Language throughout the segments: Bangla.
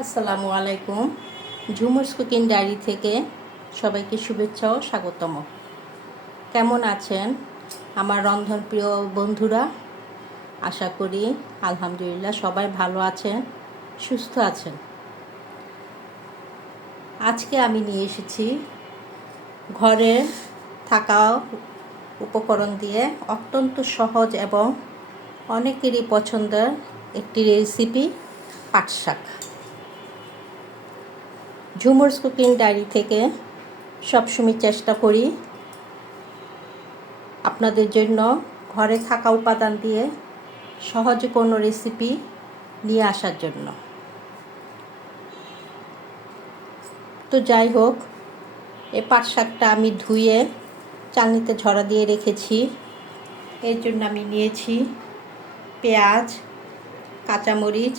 আসসালামু আলাইকুম। ঝুমুরস কুকিং ডায়েরি থেকে সবাইকে শুভেচ্ছা ও স্বাগতম। কেমন আছেন আমার রন্ধনপ্রিয় বন্ধুরা? আশা করি আলহামদুলিল্লাহ সবাই ভালো আছেন, সুস্থ আছেন। আজকে আমি নিয়ে এসেছি ঘরে থাকা উপকরণ দিয়ে অত্যন্ত সহজ এবং অনেকেরই পছন্দের একটি রেসিপি, পাট শাক। ঝুমুরস কুকিং ডায়েরি থেকে সবসময় চেষ্টা করি আপনাদের জন্য ঘরে থাকা উপাদান দিয়ে সহজে কোনো রেসিপি নিয়ে আসার জন্য। তো যাই হোক, এই পাট শাকটা আমি ধুয়ে চালনিতে ঝরা দিয়ে রেখেছি। এর জন্য আমি নিয়েছি পেঁয়াজ, কাঁচামরিচ,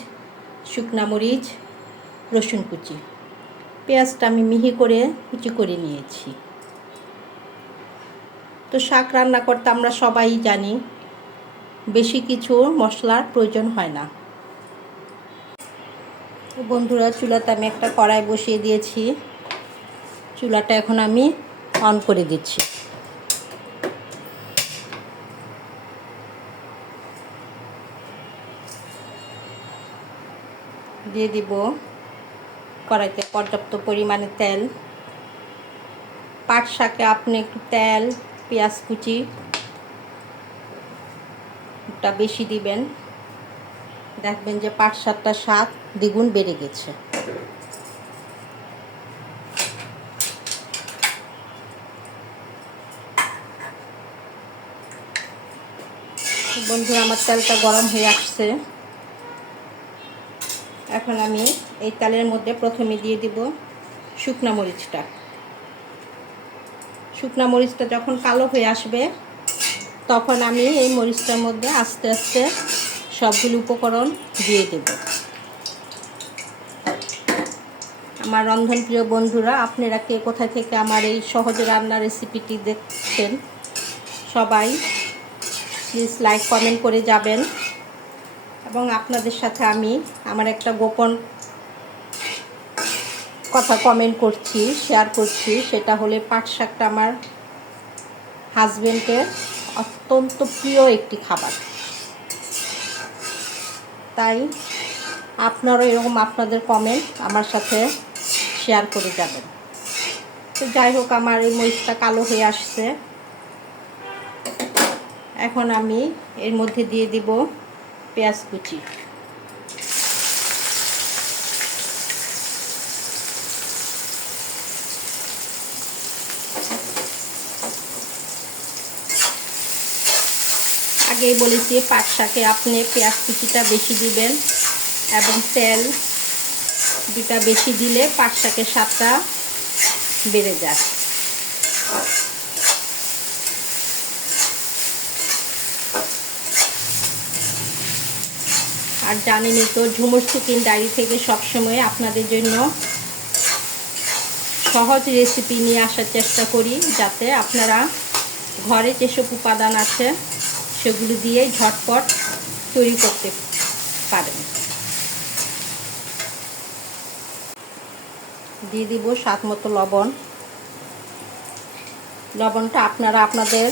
শুকনা মরিচ, রসুন কুচি। পেঁয়াজটা আমি মিহি করে কুচি করে নিয়েছি। তো শাক রান্না করতে আমরা সবাই জানি বেশি কিছু মশলার প্রয়োজন হয় না। বন্ধুরা, চুলাতে আমি একটা কড়াই বসিয়ে দিয়েছি। চুলাটা এখন আমি অন করে দিচ্ছি। দিয়ে দিব কড়াইতে পর্যাপ্ত পরিমাণে তেল। পাট শাকে আপনি একটু তেল, পেঁয়াজ কুচিটা বেশি দিবেন, দেখবেন যে পাট শাকটার স্বাদ দ্বিগুণ বেড়ে গেছে। বন্ধুরা, আমার তেলটা গরম হয়ে আসছে। এখন আমি এই তেলের মধ্যে প্রথমে দিয়ে দিব শুকনা মরিচটা। শুকনা মরিচটা যখন কালো হয়ে আসবে তখন আমি এই মরিচটার মধ্যে আস্তে আস্তে সবগুলো উপকরণ দিয়ে দেব। আমার রন্ধনপ্রিয় বন্ধুরা, আপনারা কে কোথা থেকে আমার এই সহজে রান্নার রেসিপিটি দেখছেন সবাই প্লিজ লাইক কমেন্ট করে যাবেন। এবং আপনাদের সাথে আমি আমার একটা গোপন কথা কমেন্ট করছি, শেয়ার করছি। সেটা হলে পাট শাকটা আমার হাজবেন্ডের অত্যন্ত প্রিয় একটি খাবার। তাই আপনারাও এরকম আপনাদের কমেন্ট আমার সাথে শেয়ার করে যাবেন। তো যাই হোক, আমার এই মরিচটা কালো হয়ে আসছে। এখন আমি এর মধ্যে দিয়ে দিব পেঁয়াজ কুচি। আগেই বলেছি পাট শাকে আপনি পেঁয়াজ কুচিটা বেশি দিবেন এবং তেল দুটা বেশি দিলে পাট শাকের স্বাদটা বেড়ে যায়। আর জানেনই তো, ঝুমুরস কুকিং ডায়েরি থেকে সবসময় আপনাদের জন্য সহজ রেসিপি নিয়ে আসার চেষ্টা করি, যাতে আপনারা ঘরে যেসব উপাদান আছে সেগুলো দিয়ে ঝটপট তৈরি করতে পারেন। দিয়ে দিব স্বাদ মতো লবণ। লবণটা আপনারা আপনাদের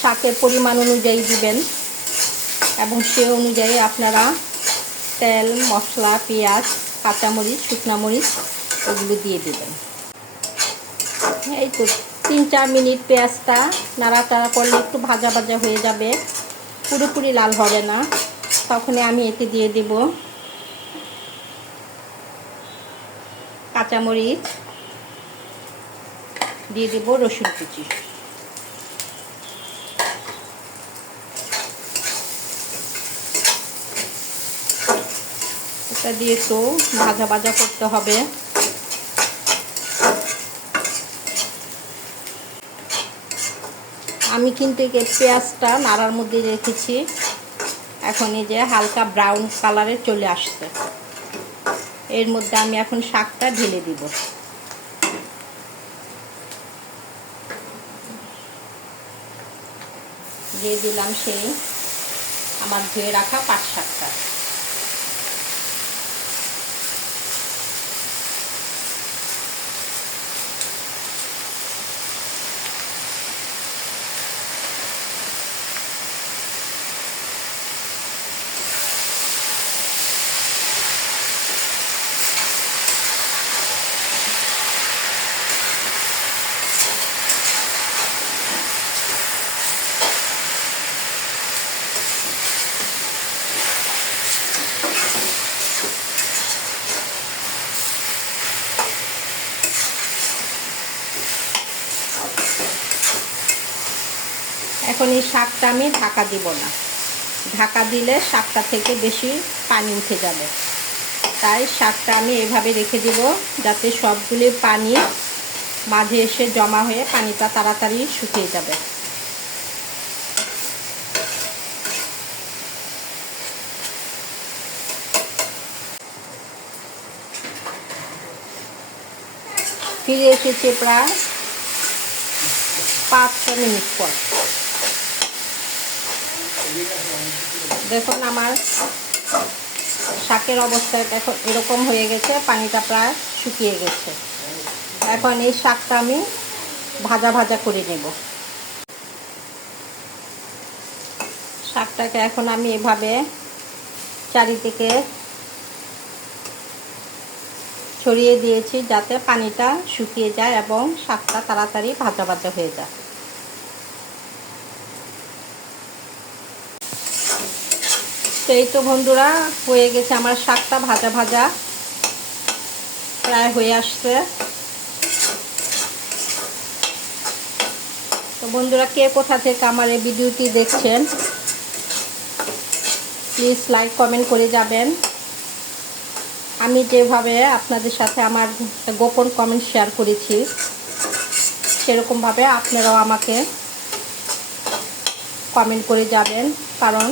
শাকের পরিমাণ অনুযায়ী দিবেন এবং সে অনুযায়ী আপনারা তেল, মশলা, পেঁয়াজ, কাঁচামরিচ, শুকনা মরিচ এগুলো দিয়ে দেবেন। এই তো 3-4 মিনিট পেঁয়াজটা নাড়াচাড়া করলে একটু ভাজা ভাজা হয়ে যাবে, পুরোপুরি লাল হবে না। তখনই আমি এতে দিয়ে দেব কাঁচামরিচ, দিয়ে দেব রসুন কুচি। এটা দিয়ে তো ভাজা ভাজা করতে হবে। আমি কিন্তু এই পেঁয়াজটা নাড়ার মধ্যে রেখেছি। এখন এই যে হালকা ব্রাউন কালারে চলে আসছে। এর মধ্যে আমি এখন শাকটা ঢেলে দিব। দিয়ে দিলাম সেই আমার ধুয়ে রাখা পাট শাকটা। এখন এই শাকটা আমি ঢাকা দিব না, ঢাকা দিলে শাকটা থেকে বেশি পানি উঠে যাবে। তাই শাকটা আমি এভাবে রেখে দিব যাতে সবগুলি পানি মাঝে এসে জমা হয়ে পানিটা তাড়াতাড়ি শুকিয়ে যাবে। ফিরে এসেছে প্রায় 5-6 মিনিট পর। দেখুন আমার শাকের অবস্থা এখন এরকম হয়ে গেছে, পানিটা প্রায় শুকিয়ে গেছে। এখন এই শাকটা আমি ভাজা ভাজা করে নেব। শাকটাকে এখন আমি এভাবে চারিদিকে ছড়িয়ে দিয়েছি যাতে পানিটা শুকিয়ে যায় এবং শাকটা তাড়াতাড়ি ভাজা ভাজা হয়ে যায়। তো এই তো বন্ধুরা, হয়ে গেছে আমার শাকটা ভাজা ভাজা, প্রায় হয়ে আসছে। তো বন্ধুরা, কে কোথা থেকে আমার এই ভিডিওটি দেখছেন প্লিজ লাইক কমেন্ট করে যাবেন। আমি যেভাবে আপনাদের সাথে আমার গোপন কমেন্ট শেয়ার করেছি সেরকমভাবে আপনারাও আমাকে কমেন্ট করে যাবেন, কারণ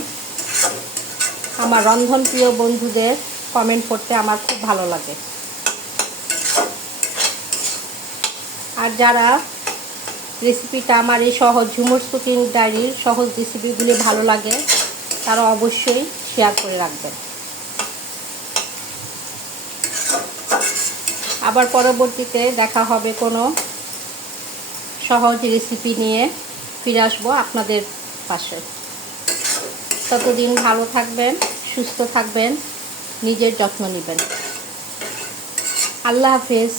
আমার রন্ধনপ্রিয় বন্ধুদের কমেন্ট করতে আমার খুব ভালো লাগে। আর যারা রেসিপিটা আমার এই সহজ ঝুমুরস কুকিং ডায়েরির সহজ রেসিপিগুলি ভালো লাগে তারা অবশ্যই শেয়ার করে রাখবেন। আবার পরবর্তীতে দেখা হবে কোনো সহজ রেসিপি নিয়ে ফিরে আসবো আপনাদের পাশে। ততদিন ভালো থাকবেন, সুস্থ থাকবেন, নিজের যত্ন নেবেন। আল্লাহ হাফেজ।